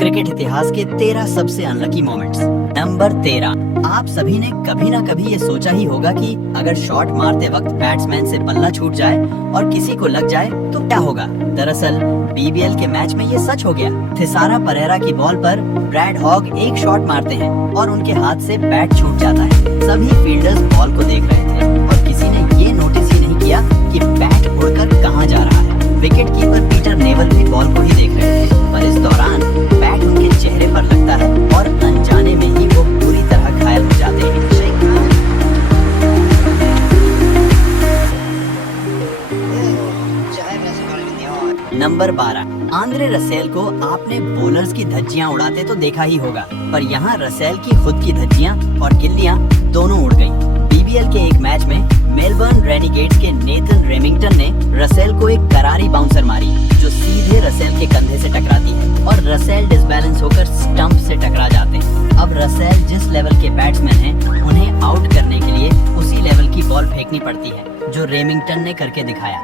Cricket इतिहास के 13 सबसे अनलकी मोमेंट्स। नंबर 13। आप सभी ने कभी ना कभी ये सोचा ही होगा कि अगर शॉट मारते वक्त बैट्समैन से बल्ला छूट जाए और किसी को लग जाए तो क्या होगा। दरअसल बीबीएल के मैच में ये सच हो गया। थिसारा परेरा की बॉल पर ब्रैड हॉग एक शॉट मारते हैं और उनके हाथ से बैट छूट जाता है। सभी फील्डर्स बॉल को देख रहे थे और किसी ने ये नोटिस ही नहीं किया कि बैट उड़कर कहाँ जा रहा है। विकेट कीपर पीटर नेवल भी बॉल को ही देख रहे थे, पर इस दौरान बैट उनके चेहरे पर लगता है और अनजाने में ही वो पूरी तरह घायल हो जाते हैं। नंबर 12। आंद्रे रसेल को आपने बॉलर्स की धज्जियां उड़ाते तो देखा ही होगा, पर यहाँ रसेल की खुद की धज्जियां और गिल्लियां दोनों उड़ गईं। बीबीएल के एक मैच में मेलबर्न रेनिगेट्स के नेथन रेमिंगटन ने रसेल को एक करारी बाउंसर मारी जो सीधे रसेल के कंधे से टकराती है और रसेल डिसबैलेंस होकर स्टंप से टकरा जाते हैं। अब रसेल जिस लेवल के बैट्समैन हैं, उन्हें आउट करने के लिए उसी लेवल की बॉल फेंकनी पड़ती है जो रेमिंगटन ने करके दिखाया।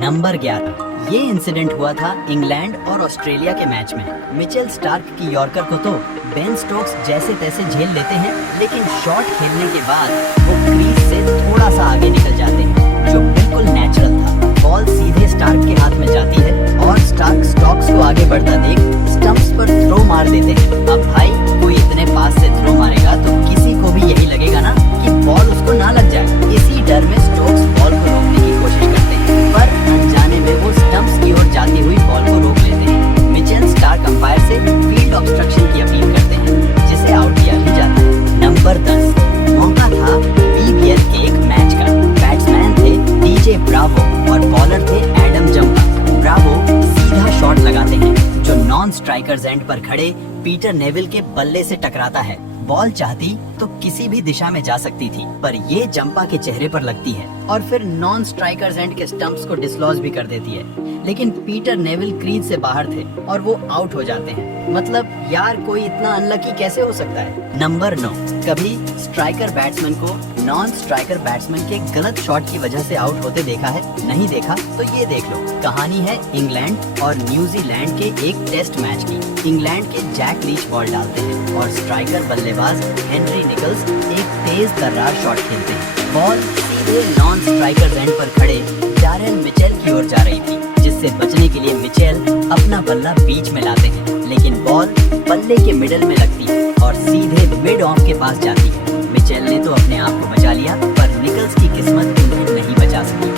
नंबर 11। ये इंसिडेंट हुआ था इंग्लैंड और ऑस्ट्रेलिया के मैच में। मिचेल स्टार्क की यॉर्कर को तो बेन स्टोक्स जैसे तैसे झेल लेते हैं, लेकिन शॉट खेलने के बाद वो क्रीज से थोड़ा सा आगे निकल जाते हैं, जो बिल्कुल नेचुरल था। बॉल सीधे स्टार्क के हाथ में जाती है और स्टार्क स्टोक्स को आगे बढ़ता देख स्टंप्स पर थ्रो मार देते हैं। अब भाई कोई इतने पास से थ्रो मारेगा तो किसी को भी यही लगेगा ना कि बॉल उसको ना लग जाए। इसी डर में स्टोक्स बॉल को रोकने की कोशिश करते हैं, पर अनजाने में वो स्टंप्स की ओर जाती हुई बॉल को रोक लेते हैं। मिचेल स्टार्क अंपायर से फील्ड ऑब्स्ट्रक्शन की अपील करते हैं, जिसे आउट किया भी जाता है। नंबर 10। मौका था बीबीएल के एक मैच का। बैट्समैन थे डीजे ब्रावो और बॉलर थे एडम जंपा। ब्रावो सीधा शॉट लगाते हैं जो नॉन स्ट्राइकर्स एंड पर खड़े पीटर नेविल के बल्ले से टकराता है। बॉल चाहती तो किसी भी दिशा में जा सकती थी, पर ये जंपा के चेहरे पर लगती है और फिर नॉन स्ट्राइकर्स एंड के स्टंप्स को डिसलॉज भी कर देती है। लेकिन पीटर नेविल क्रीज से बाहर थे और वो आउट हो जाते हैं। मतलब यार कोई इतना अनलकी कैसे हो सकता है। नंबर 9। कभी स्ट्राइकर बैट्समैन को नॉन स्ट्राइकर बैट्समैन के गलत शॉट की वजह से आउट होते देखा है? नहीं देखा तो ये देख लो। कहानी है इंग्लैंड और न्यूजीलैंड के एक टेस्ट मैच की। इंग्लैंड के जैक लीच बॉल डालते हैं और स्ट्राइकर बल्लेबाज हेनरी निकल्स एक तेज तर्रार शॉट खेलते हैं। बॉल सीधे नॉन स्ट्राइकर एंड पर खड़े डारेल मिचेल की ओर जा रही थी, जिससे बचने के लिए मिचेल अपना बल्ला बीच में लाते हैं, लेकिन बॉल बल्ले के मिडल में लगती है और सीधे मिड ऑफ के पास जाती है। मिचेल ने तो अपने आप को बचा लिया, पर निकल्स की किस्मत उन्हें नहीं बचा सकी।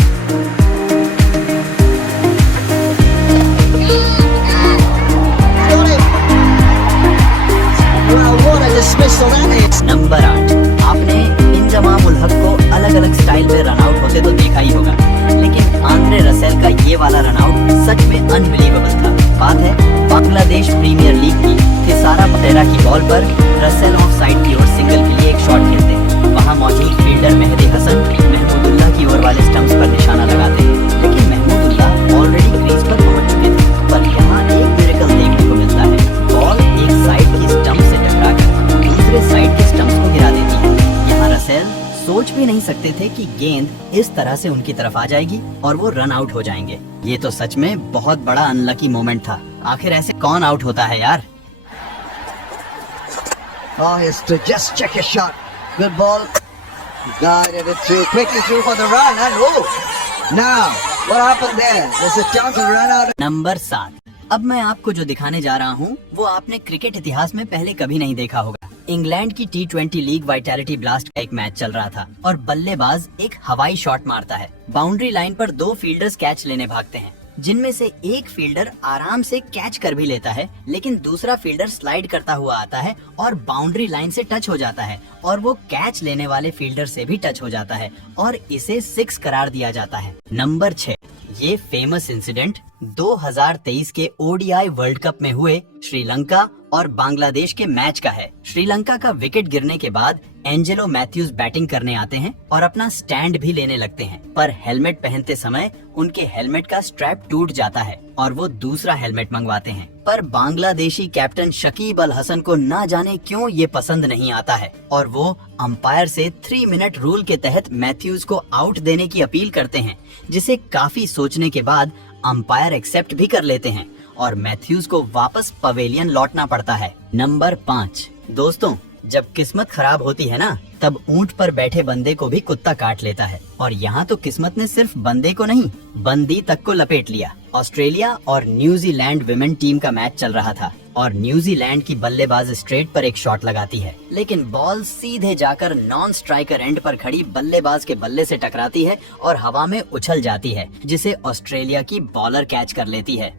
नंबर 8। आपने इंजमाम उल हक को अलग अलग स्टाइल में रन आउट होते तो देखा ही होगा, लेकिन आंद्रे रसेल का ये वाला रन आउट सच में अनबिलीवेबल था। बात है बांग्लादेश प्रीमियर लीग की। थिसारा परेरा की बॉल पर रसेल ऑफ साइड की ओर सिंगल के लिए एक शॉट खेलते हैं। वहाँ मौजूद फील्डर मेहदी हसन महमूदुल्लाह की ओर वाले स्टंप्स पर निशाना लगाते हैं, लेकिन महमूदुल्लाह ऑलरेडी क्रीज पर पहुंच चुके थे। पर यहाँ एक मिरेकल देखने को मिलता है। बॉल एक साइड की स्टंप से टकराकर दूसरे साइड के स्टंप्स को गिरा देती है। यहाँ रसेल सोच भी नहीं सकते थे कि गेंद इस तरह से उनकी तरफ आ जाएगी और वो रन आउट हो जाएंगे। ये तो सच में बहुत बड़ा अनलकी मोमेंट था। आखिर ऐसे कौन आउट होता है यार। Oh, yes, to just check your shot. Good ball. Guided it through, quickly through for the run. And oh, now what happened there? There's a chance to run out. Number 7। अब मैं आपको जो दिखाने जा रहा हूँ वो आपने क्रिकेट इतिहास में पहले कभी नहीं देखा होगा। इंग्लैंड की T20 लीग वाइटैलिटी ब्लास्ट का एक मैच चल रहा था और बल्लेबाज एक हवाई शॉट मारता है। बाउंड्री लाइन पर 2 फील्डर्स कैच लेने भागते हैं, जिनमें से एक फील्डर आराम से कैच कर भी लेता है, लेकिन दूसरा फील्डर स्लाइड करता हुआ आता है और बाउंड्री लाइन से टच हो जाता है और वो कैच लेने वाले फील्डर से भी टच हो जाता है और इसे 6 करार दिया जाता है। नंबर 6। ये फेमस इंसिडेंट 2023 के ओडीआई वर्ल्ड कप में हुए श्रीलंका और बांग्लादेश के मैच का है। श्रीलंका का विकेट गिरने के बाद एंजेलो मैथ्यूज बैटिंग करने आते हैं और अपना स्टैंड भी लेने लगते हैं, पर हेलमेट पहनते समय उनके हेलमेट का स्ट्रैप टूट जाता है और वो दूसरा हेलमेट मंगवाते हैं, पर बांग्लादेशी कैप्टन शकीब अल हसन को ना जाने क्यों ये पसंद नहीं आता है और वो अंपायर से 3 मिनट रूल के तहत मैथ्यूज को आउट देने की अपील करते हैं, जिसे काफी सोचने के बाद अंपायर एक्सेप्ट भी कर लेते हैं और मैथ्यूज को वापस पवेलियन लौटना पड़ता है। नंबर 5। दोस्तों, जब किस्मत खराब होती है ना, तब ऊंट पर बैठे बंदे को भी कुत्ता काट लेता है और यहाँ तो किस्मत ने सिर्फ बंदे को नहीं, बंदी तक को लपेट लिया। ऑस्ट्रेलिया और न्यूजीलैंड विमेन टीम का मैच चल रहा था और न्यूजीलैंड की बल्लेबाज स्ट्रेट पर एक शॉट लगाती है, लेकिन बॉल सीधे जाकर नॉन स्ट्राइकर एंड पर खड़ी बल्लेबाज के बल्ले से टकराती है और हवा में उछल जाती है, जिसे ऑस्ट्रेलिया की बॉलर कैच कर लेती है।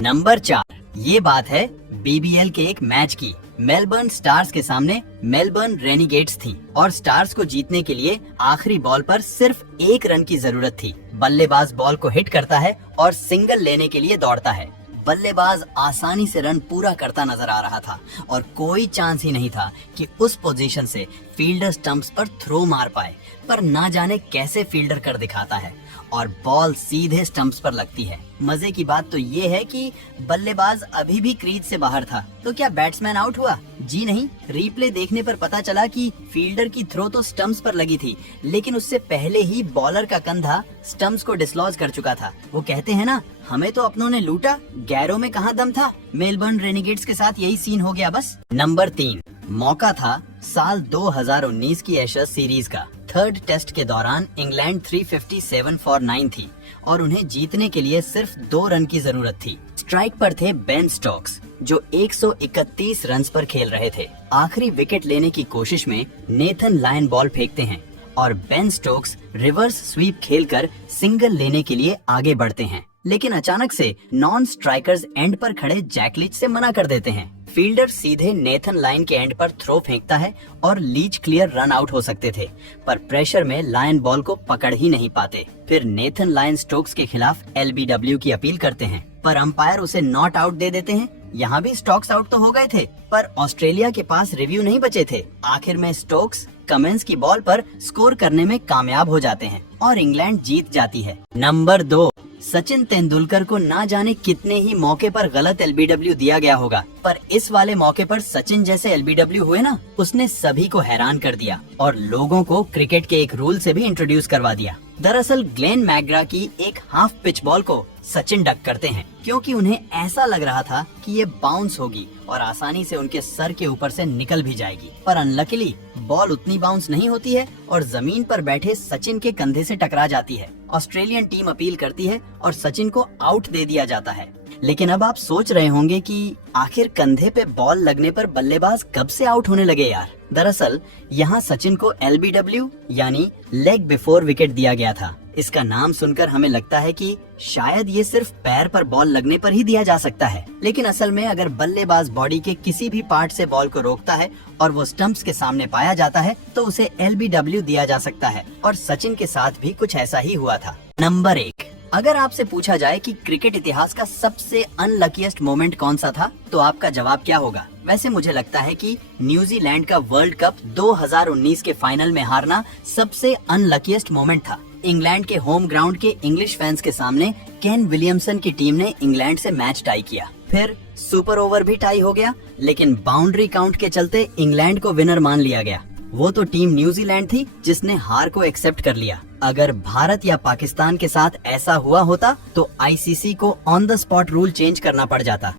नंबर 4। ये बात है BBL के एक मैच की। मेलबर्न स्टार्स के सामने मेलबर्न रेनिगेट्स थी और स्टार्स को जीतने के लिए आखिरी बॉल पर सिर्फ 1 रन की जरूरत थी। बल्लेबाज बॉल को हिट करता है और सिंगल लेने के लिए दौड़ता है। बल्लेबाज आसानी से रन पूरा करता नजर आ रहा था और कोई चांस ही नहीं था कि उस पोजीशन से फील्डर स्टंप्स पर थ्रो मार पाए, पर ना जाने कैसे फील्डर कर दिखाता है और बॉल सीधे स्टंप्स पर लगती है। मजे की बात तो ये है कि बल्लेबाज अभी भी क्रीज से बाहर था, तो क्या बैट्समैन आउट हुआ? जी नहीं। रिप्ले देखने पर पता चला कि फील्डर की थ्रो तो स्टंप्स पर लगी थी, लेकिन उससे पहले ही बॉलर का कंधा स्टंप्स को डिसलॉज कर चुका था। वो कहते हैं ना, हमें तो अपनों ने लूटा, गैरों में कहाँ दम था। मेलबर्न रेनिगेट्स के साथ यही सीन हो गया बस। नंबर 3। मौका था साल 2019 की एशेज सीरीज का। 3rd टेस्ट के दौरान इंग्लैंड 357 फॉर 9 थी और उन्हें जीतने के लिए सिर्फ 2 रन की जरूरत थी। स्ट्राइक पर थे बेन स्टोक्स, जो 131 रन पर खेल रहे थे। आखिरी विकेट लेने की कोशिश में नेथन लायन बॉल फेंकते हैं और बेन स्टोक्स रिवर्स स्वीप खेलकर सिंगल लेने के लिए आगे बढ़ते हैं, लेकिन अचानक से नॉन स्ट्राइकर्स एंड पर खड़े जैक लीच से मना कर देते हैं। फील्डर सीधे नेथन लायन के एंड पर थ्रो फेंकता है और लीच क्लियर रन आउट हो सकते थे, पर प्रेशर में लायन बॉल को पकड़ ही नहीं पाते। फिर नेथन लायन स्टोक्स के खिलाफ LBW की अपील करते हैं, पर अंपायर उसे नॉट आउट दे देते हैं। यहाँ भी स्टोक्स आउट तो हो गए थे, पर ऑस्ट्रेलिया के पास रिव्यू नहीं बचे थे। आखिर में स्टोक्स कमेंस की बॉल पर स्कोर करने में कामयाब हो जाते हैं और इंग्लैंड जीत जाती है। नंबर 2। सचिन तेंदुलकर को ना जाने कितने ही मौके पर गलत LBW दिया गया होगा, पर इस वाले मौके पर सचिन जैसे LBW हुए ना, उसने सभी को हैरान कर दिया और लोगों को क्रिकेट के एक रूल से भी इंट्रोड्यूस करवा दिया। दरअसल ग्लेन मैकग्रा की एक हाफ पिच बॉल को सचिन डक करते हैं, क्योंकि उन्हें ऐसा लग रहा था कि ये बाउंस होगी और आसानी से उनके सर के ऊपर से निकल भी जाएगी, पर अनलकीली बॉल उतनी बाउंस नहीं होती है और जमीन पर बैठे सचिन के कंधे से टकरा जाती है। ऑस्ट्रेलियन टीम अपील करती है और सचिन को आउट दे दिया जाता है। लेकिन अब आप सोच रहे होंगे कि आखिर कंधे पे बॉल लगने पर बल्लेबाज कब से आउट होने लगे यार। दरअसल यहाँ सचिन को LBW यानी लेग बिफोर विकेट दिया गया था। इसका नाम सुनकर हमें लगता है कि शायद ये सिर्फ पैर पर बॉल लगने पर ही दिया जा सकता है, लेकिन असल में अगर बल्लेबाज बॉडी के किसी भी पार्ट से बॉल को रोकता है और वो स्टंप्स के सामने पाया जाता है तो उसे LBW दिया जा सकता है और सचिन के साथ भी कुछ ऐसा ही हुआ था। नंबर 1। अगर आपसे पूछा जाए कि क्रिकेट इतिहास का सबसे अनलकीएस्ट मोमेंट कौन सा था, तो आपका जवाब क्या होगा? वैसे मुझे लगता है कि न्यूजीलैंड का वर्ल्ड कप 2019 के फाइनल में हारना सबसे अनलकीएस्ट मोमेंट था। इंग्लैंड के होम ग्राउंड के इंग्लिश फैंस के सामने केन विलियमसन की टीम ने इंग्लैंड से मैच टाई किया। फिर सुपर ओवर भी टाई हो गया, लेकिन बाउंड्री काउंट के चलते इंग्लैंड को विनर मान लिया गया। वो तो टीम न्यूजीलैंड थी जिसने हार को एक्सेप्ट कर लिया। अगर भारत या पाकिस्तान के साथ ऐसा हुआ होता तो ICC को on the spot rule change करना पड़ जाता।